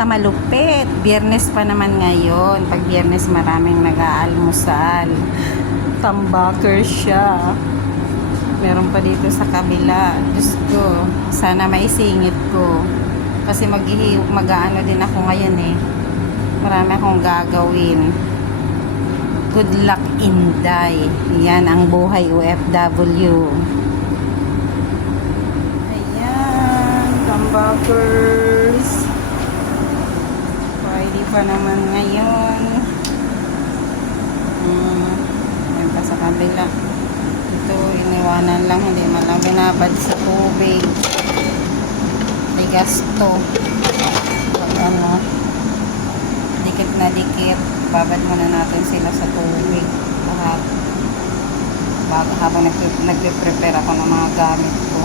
pinakamalupit. Biyernes pa naman ngayon. Pag biyernes maraming nag-aalmusal. Tambaker siya. Meron pa dito sa kabila. Diyos ko, sana maisingit ko. Kasi mag mag-ano din ako ngayon eh. Marami akong gagawin. Good luck, Inday. Yan ang buhay OFW. Ayan, tambakers pa naman ngayon. Hmm, yan pa sa kabila. Ito, iniwanan lang. Hindi man lang binabad sa tubig. Ligas to. Pag ano, dikit na dikit. Babad muna natin sila sa tubig. Lahat. Bago habang nagpe-prepare ako ng mga gamit ko.